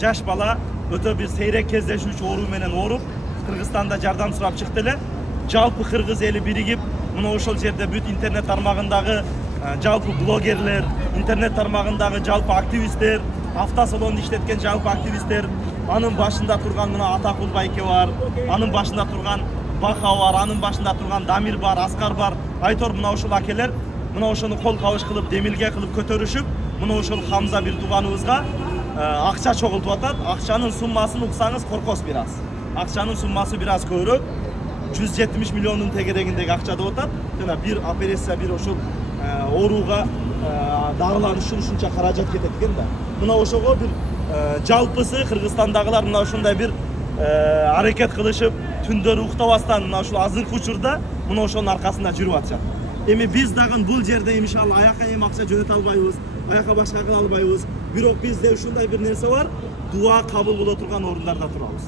жаш бала өтө бир сейрек кездешүүчү оору менен ооруп Кыргызстанда жардам сурап чыкты эле. Жалпы кыргыз эли биригип мына ошол жерде бүт интернет тармагындагы жалпы блогерлер, интернет тармагындагы жалпы активисттер, автосалонду иштеткен жалпы активисттер, анын башында турган мына Атакул байке бар, анын башында турган Баха бар, анын башында турган Дамир бар, Аскар бар, Айтор мына ошол акелер мына ошону кол кабыш кылып, демилге кылып көтөрүшүп, мына ошол Хамза бир тууганыбызга акча чогултуп атат. Акчанын суммасын уксаңыз коркосуз бир аз. Акчанын суммасы бир аз көбүрөөк. 170 миллиондун тегерегиндеги акча деп атат. Жана бир операция бир ошол ооруга дарыланыш үчүн ушунча каражат кетет экен да. Мына ошого бир жалпысы Кыргызстандагылар мына ошондой бир аракет кылышып, түндөрү уктабастан мына ушул азыркы учурда мына ошонун аркасында жүрүп атышат. Эми биз дагы бул жерде иншалла аяка эми акча жөнөтө албайбыз, аяка башка кыла албайбыз. Бирок бизде ушундай бир нерсе бар, дуа кабыл боло турган орундарда турабыз.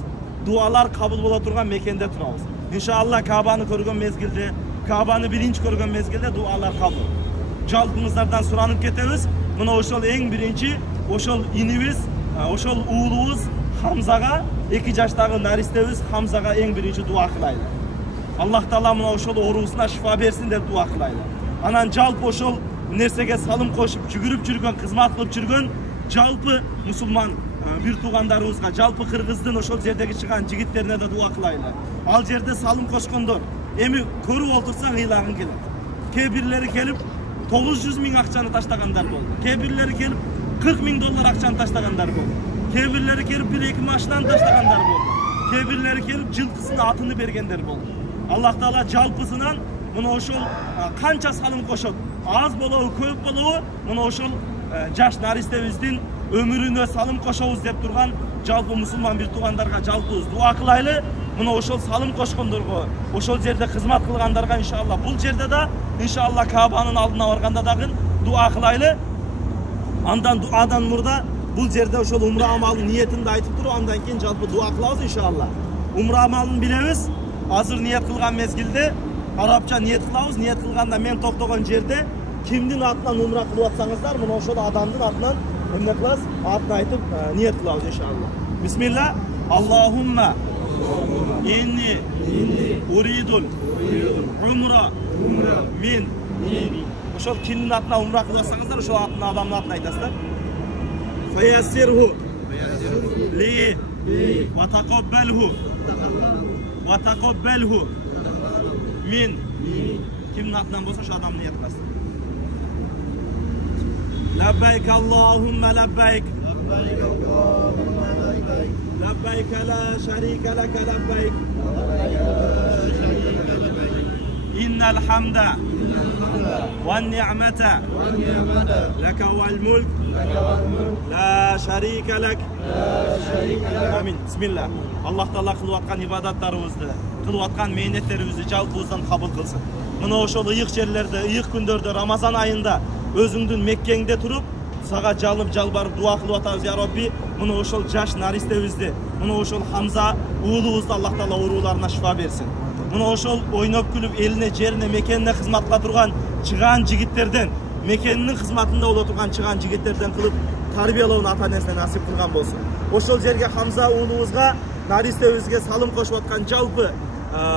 Дуалар кабыл боло турган мекенде турабыз. Иншалла Кабаны көргөн мезгилде, Кабаны биринчи көргөн мезгилде дуалар кабыл. Жалпыңыздардан суранып кетебиз. Мына ошол эң биринчи ошол инибиз, ошол уулубуз Хамзага, 2 жаштагы наристебиз Хамзага эң биринчи дуа кылайлы. Аллах Таала мына ошол оорусуна шифа берсин деп дуа кылайлы. Анан жалпы ошол нерсеге салым кошуп, жүгүрүп жүргөн, кызмат кылып жүргөн жалпы мусулман бир туугандарыбызга, жалпы кыргыздын ошол жердеги чыган жигиттерине да дуа кылайлы. Ал жерде салым кошкондор эми көрүп отурсаң ыйлагың келет. Кээ бирлери келип 900 миң акчаны таштагандар болду. Кээ бирлери келип 40 миң доллар акчаны таштагандар болду. Кээ бирлери келип 1-2 машинаны таштагандар болду. Кээ бирлери келип жылкысын атыны бергендер болду. Аллах Таала жалпысынан мына ошол канча салым кошот, аз болобу, көп болобу, мына ошол жаш наристебиздин өмүрүнө салым кошобуз деп турган жалпы мусулман бир туугандарга жалпыбыз дуа кылайлы. Мына ошол салым кошкондорго, ошол жерде кызмат кылгандарга иншалла бул жерде да иншалла Кабанын алдына барганда дагы дуа кылайлы. Андан дуадан мурда бул жерде ошол умра амалын ниетинде айтып туруп, андан кийин жалпы дуа кылабыз иншалла. Умра амалын билебиз. Азыр ниет кылган мезгилде арабча ниет кылабыз. Ниет кылганда мен токтогон жерде кимдин атынан умра кылып атсаңыздар, мына ошол адамдын атынан эмне кылабыз? Атын айтып ниет кылабыз иншалла. Бисмилла. Аллахумма инни уридул умра мин. Ошол кимдин атынан умра кылып атсаңыздар, ошол атынан адамдын атын айтасыздар. Фаяссирху ли ва тақаббалху мин. Кимдин атынан болсо ошол адамды ниет кыласыз. Лаббайк Аллахумма лаббайк. لبيك لا شريك لك لبيك إن الحمد والنعمة لك والملك لا شريك لك آمين. بسم الله. الله Taala кылып аткан ибадаттарыбызды, кылып аткан мээнеттерибизди жалпыбыздан кабыл кылсын. Мына ошол ыйык жерлерде, ыйык күндөрдө, Рамазан айында өзүңдүн Меккеңде туруп сага жалып жалбарып дуа кылып атабыз я Робби. Мына ошол жаш наристебизди, мына ошол Хамза уулубузду Аллах Таала ооруларына шифа берсин. Мына ошол ойноп күлүп элине, жерине, мекенине кызмат кыла турган чыган жигиттерден, мекенинин кызматында боло турган чыган жигиттерден кылып тарбиялоонун ата-энесине насип кылган болсун. Ошол жерге Хамза уулубузга, наристебизге салым кошуп аткан жалпы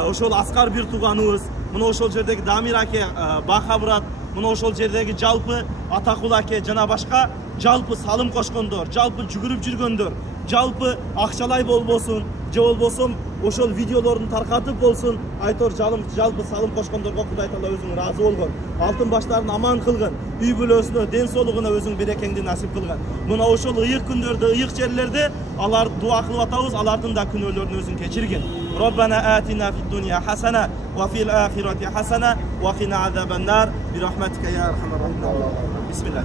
ошол Аскар бир тууганыбыз, мына ошол жердеги Дамир аке, Баха брат, мына ошол жердеги жалпы Атакул аке жана башка жалпы салым кошкондор, жалпы жүгүрүп жүргөндөр, жалпы акчалай болбосун, же болбосо ошол видеолорун таркатып болсун, Айтор жалпы салым кошкондорго Кудай Таала өзүң ыраазы болгон, алтын баштарын аман кылгын, үй бүлөсүнө, ден соолугуна өзүң берекеңди насип кылгын. Мына ошол ыйык күндөрдө, ыйык жерлерде алар дуа кылып атабыз, алардын да күнөөлөрүн өзүң кечиргин. Роббана атина фид дунья хасана ва фил ахирати хасана ва кина азабан нар би рахматика я архамар рахимин. Бисмилlah.